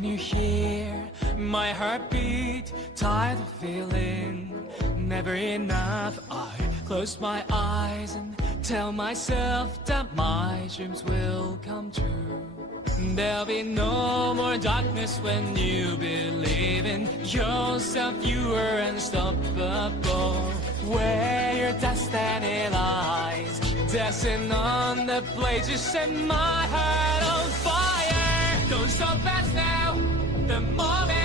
Can you hear my heartbeat? Tired of feeling never enough. I close my eyes and tell myself that my dreams will come true. There'll be no more darkness when you believe in yourself. You are unstoppable. Where your destiny lies, dancing on the blade, you set my heart on fire. Don't stop us now, the moment